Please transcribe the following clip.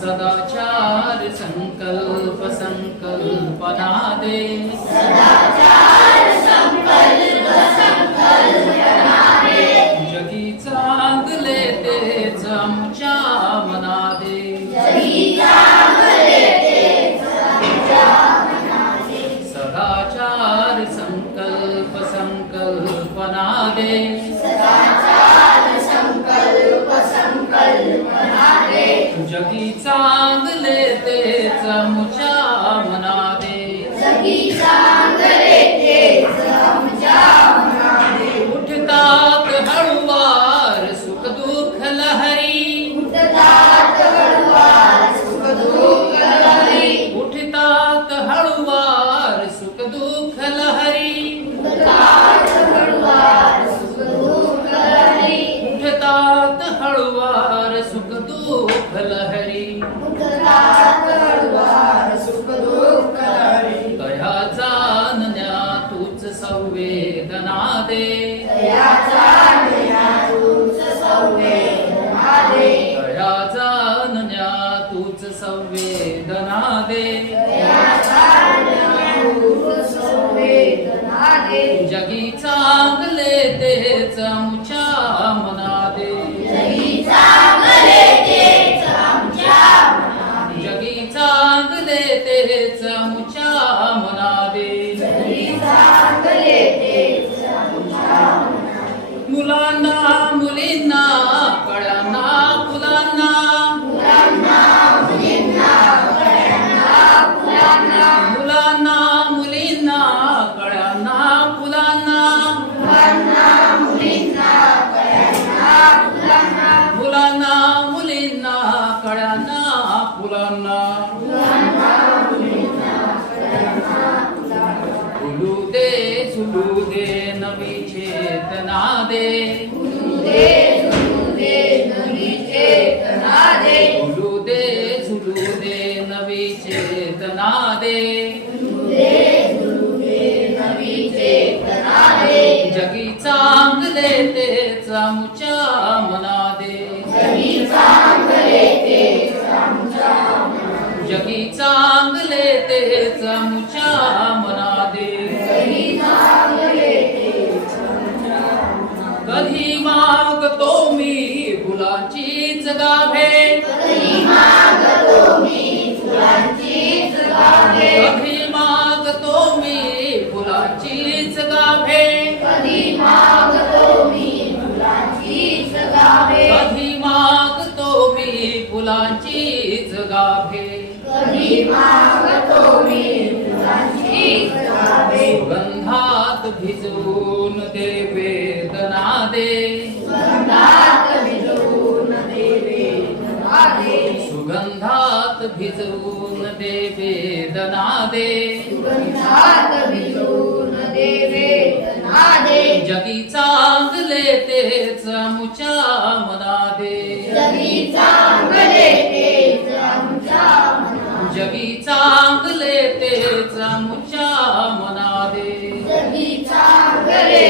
सदाचार संकल्प संकल्पना दे जगी चांगले तेच आमच्या मना दे सदाचार संकल्प संकल्पना दे जगी चांगले तेच आमच्या मना दे उठतात हळुवार सुख दुःख लहरी उठतात हळुवार सुख दुःख लहरी उठतात हळुवार सुख दुःख लहरी तया जाणण्या तूच संवेदना दे तया जाणण्या तूच संवेदना दे जगी चांगले तेच आमच्या मना दे जगी चांगले तेच आमच्या मना दे मुलांना मुलींना कळ्यांना फुलांना मुलांना मुलींना कळ्यांना फुलांना मुलांना मुलींना कळ्यांना फुलांना फुलू दे झुलू दे नवी चेतना दे फुलू दे झुलू दे नवी चेतना दे जगी चांगले तेच आमच्या मना दे जगी चांगले तेच आमच्या मना दे कधी मागतो मी फुलांचीच गाभे कधी मागतो मी फुलांचीच गाभे सुगंधात भिजवून दे वेदना दे सुगंधात भिजवून दे वेदना दे जगी चांगले तेच आमच्या मना दे जगी चांगले तेच आमच्या मना दे जगी चांगले